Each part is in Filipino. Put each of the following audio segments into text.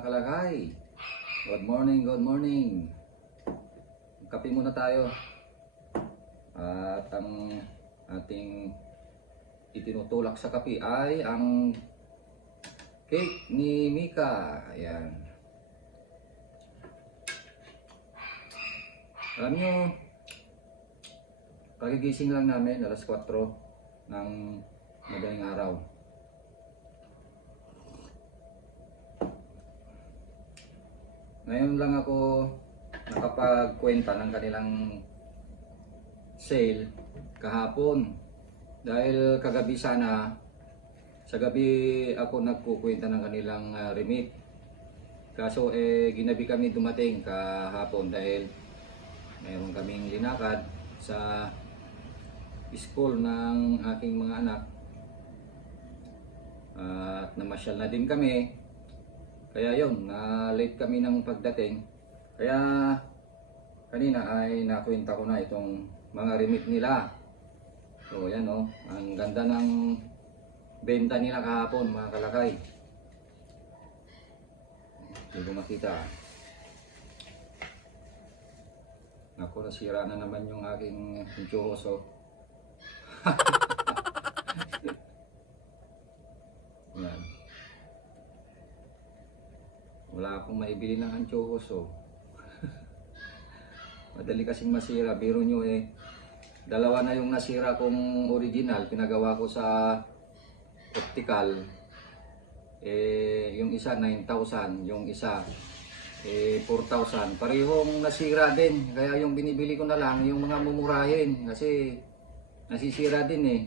mga kalakay. Good morning, good morning. Kape muna tayo. At ang ating itinutulak sa kape ay ang cake ni Mika. Ayan. Alam nyo, kagigising lang namin alas 4 ng madaling araw. Ngayon lang ako nakapagkwenta ng kanilang sale kahapon. Dahil kagabi sana, sa gabi ako nagkukwenta ng kanilang uh, remit. Kaso eh, ginabi kami dumating kahapon dahil mayroon kaming linakad sa school ng aking mga anak. At namasyal na din kami kaya yun, na late kami ng pagdating. Kaya kanina ay nakwenta ko na itong mga remit nila. So yan o, ang ganda ng benta nila kahapon mga kalakay. Hindi ko makita. Ako, nasira na naman yung aking churros akong maibili ng anchohos oh. Madali kasing masira. Biro nyo eh. Dalawa na yung nasira kong original. Pinagawa ko sa optical. Eh, yung isa 9,000. Yung isa eh 4,000. Parehong nasira din. Kaya yung binibili ko na lang yung mga mumurahin. Kasi nasisira din eh.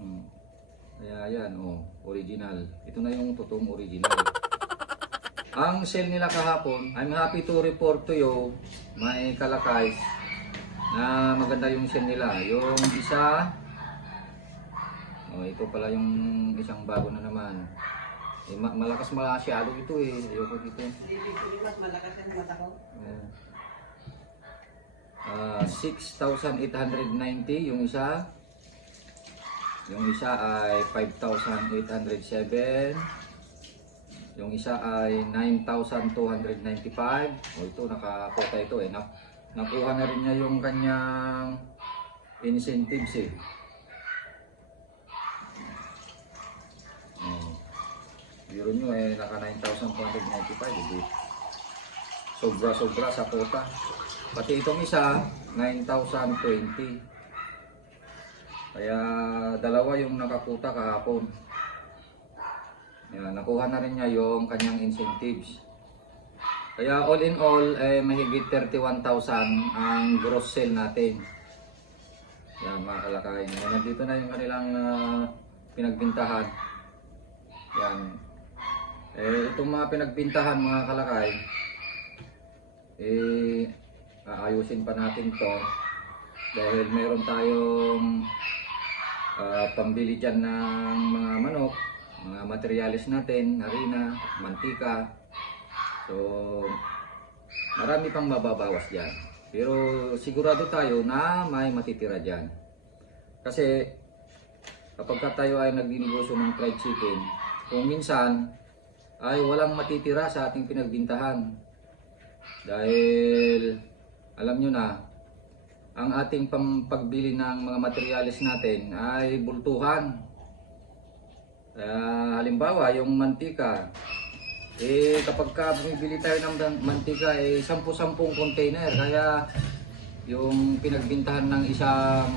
Hmm. Kaya yan, oh, original. Ito na yung totoong original. Ang sale nila kahapon, I'm happy to report to you, may kalakay, na maganda yung sale nila. Yung isa, oh, ito pala yung isang bago na naman. Eh, ma- malakas masyado ito eh. Ayoko dito. Mas malakas ang mata ko. Ayan. Ah, 6,890 yung isa. Yung isa ay 5,807. Yung isa ay 9,295. O ito, nakakota ito eh. Nak nakuha na rin niya yung kanyang incentives eh. Biro nyo eh, naka 9,295. Hindi. Sobra-sobra sa kota. Pati itong isa, 9,020. Kaya dalawa yung nakakuta kahapon. Yan, nakuha na rin niya yung kanyang incentives. Kaya all in all, eh, mahigit 31,000 ang gross sale natin. Yan mga kalakay. Yan, nandito na yung kanilang ah, pinagbintahan. Yan. Eh, itong mga pinagbintahan mga kalakay, eh, aayusin pa natin to dahil meron tayong ah, pambili dyan ng mga manok, mga materialis natin, harina, mantika. So, marami pang mababawas dyan. Pero sigurado tayo na may matitira dyan. Kasi kapag ka tayo ay nagdinegosyo ng fried chicken, kung minsan ay walang matitira sa ating pinagbintahan. Dahil alam nyo na, ang ating pagbili ng mga materialis natin ay bultuhan. Kaya halimbawa, yung mantika, eh kapag ka bumibili tayo ng mantika, eh 10-10 container. Kaya yung pinagbintahan ng isang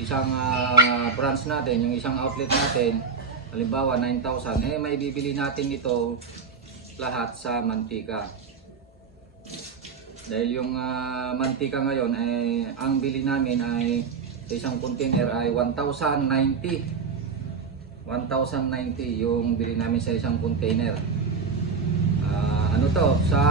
isang ah, branch natin, yung isang outlet natin, halimbawa 9,000, eh may bibili natin ito lahat sa mantika. Dahil yung ah, mantika ngayon ay ang bili namin ay sa isang container ay 1,090. 1,090 yung bili namin sa isang container. Ah, ano to? Sa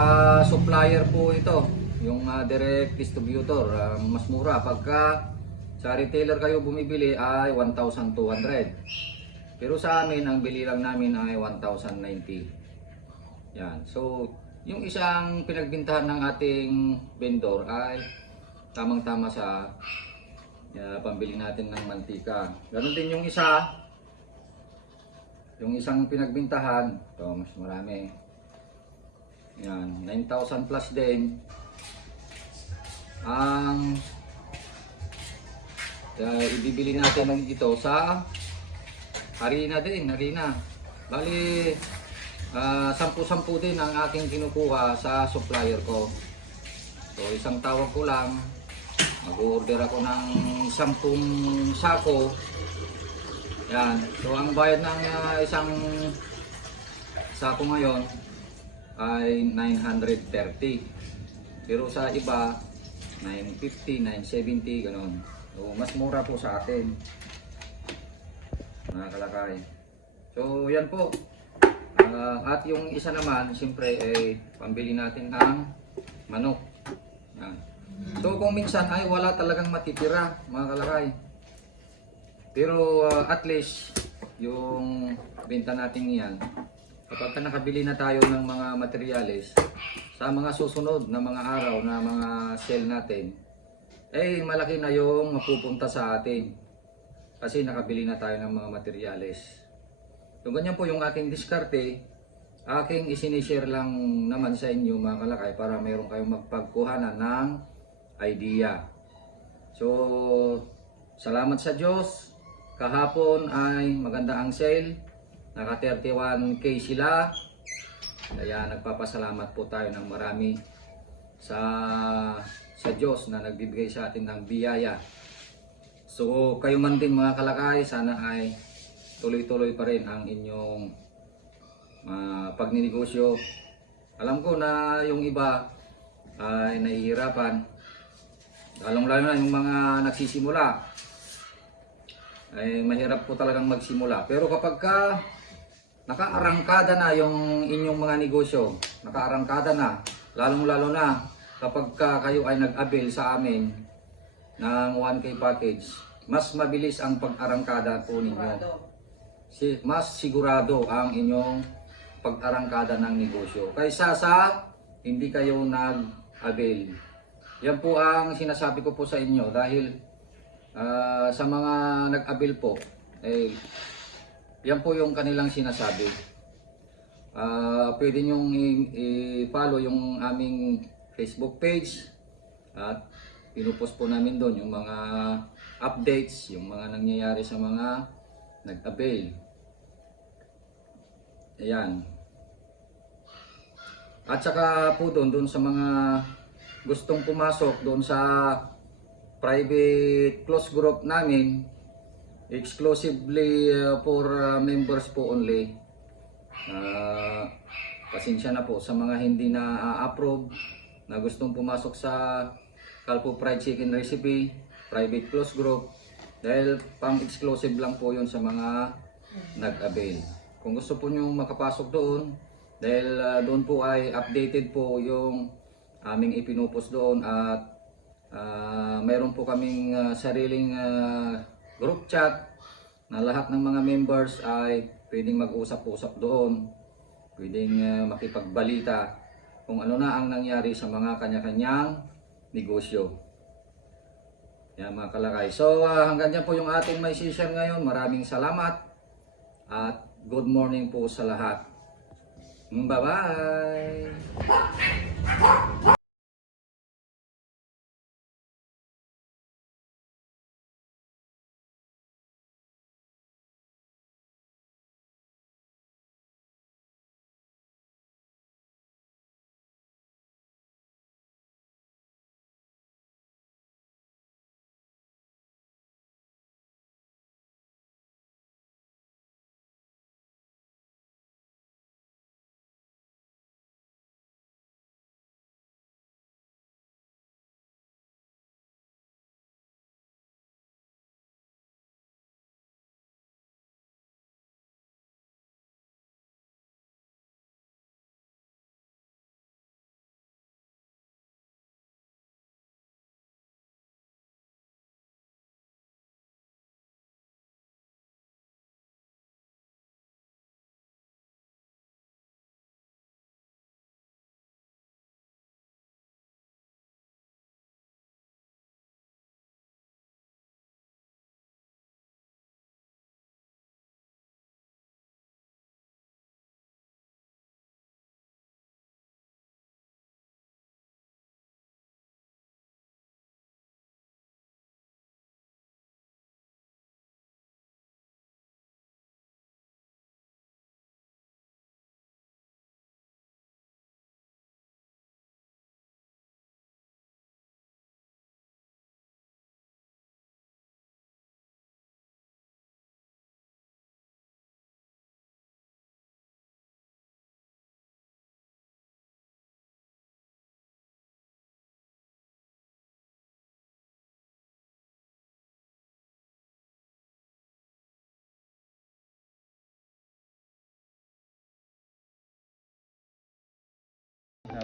supplier po ito, yung ah, direct distributor, ah, mas mura pagka sa retailer kayo bumibili ay 1,200. Pero sa amin ang bili lang namin ay 1,090. Yan. So, yung isang pinagbintahan ng ating vendor ay tamang-tama sa uh, pambili natin ng mantika. Ganon din yung isa, Yung isang pinagbintahan, ito mas marami. Yan, 9,000 plus din. Ang uh, ibibili natin ito sa harina din, harina. Bali, ah, sampu-sampu din ang aking kinukuha sa supplier ko. So, isang tawag ko lang, mag-order ako ng 10 sako. Yan. So, ang bayad ng ah, isang sako ngayon ay 930. Pero sa iba, 950, 970, gano'n. So, mas mura po sa atin. Mga kalakay. So, yan po. Ah, at yung isa naman, siyempre, eh, pambili natin ng manok. Yan. So, kung minsan ay wala talagang matitira, mga kalakay. Pero ah, at least, yung benta natin yan, kapag ka nakabili na tayo ng mga materyales, sa mga susunod na mga araw na mga sale natin, eh malaki na yung mapupunta sa atin. Kasi nakabili na tayo ng mga materyales. So ganyan po yung aking diskarte, aking isinishare lang naman sa inyo mga kalakay para mayroon kayong magpagkuhanan ng idea. So, salamat sa Diyos. Kahapon ay maganda ang sale. Naka 31k sila. Kaya nagpapasalamat po tayo ng marami sa sa Diyos na nagbibigay sa atin ng biyaya. So kayo man din mga kalakay, sana ay tuloy-tuloy pa rin ang inyong ah, pagninegosyo. Alam ko na yung iba ay nahihirapan. Lalong-lalo na yung mga nagsisimula. Ay mahirap po talagang magsimula. Pero kapag ka nakaarangkada na yung inyong mga negosyo, nakaarangkada na, lalong-lalo na kapag ka kayo ay nag-avail sa amin ng 1K package, mas mabilis ang pag-arangkada po ninyo. Si, mas sigurado ang inyong pag-arangkada ng negosyo. Kaysa sa hindi kayo nag-avail. Yan po ang sinasabi ko po sa inyo dahil ah, sa mga nag-avail po, eh, yan po yung kanilang sinasabi. Ah, pwede nyong i-follow yung aming Facebook page at pinupost po namin doon yung mga updates, yung mga nangyayari sa mga nag-avail. Ayan. At saka po doon, doon sa mga gustong pumasok doon sa private close group namin, exclusively uh, for uh, members po only. Ah, pasensya na po sa mga hindi na approve na gustong pumasok sa Calpo Fried Chicken Recipe, private close group, dahil pang exclusive lang po yun sa mga nag-avail. Kung gusto po nyo makapasok doon, dahil ah, doon po ay updated po yung aming ipinupos doon at ah, mayroon po kaming ah, sariling ah, group chat na lahat ng mga members ay pwedeng mag-usap-usap doon, pwedeng ah, makipagbalita kung ano na ang nangyari sa mga kanya-kanyang negosyo. Yan mga kalakay. So ah, hanggang dyan po yung ating may share ngayon. Maraming salamat at good morning po sa lahat. Bye-bye!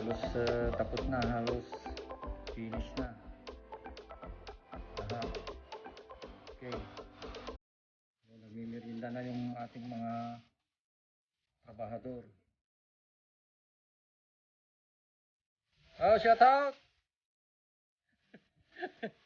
halos uh, tapos na halos finish na. Aha. okay. So, nagmimirinda na yung ating mga trabahador. Oh shout out!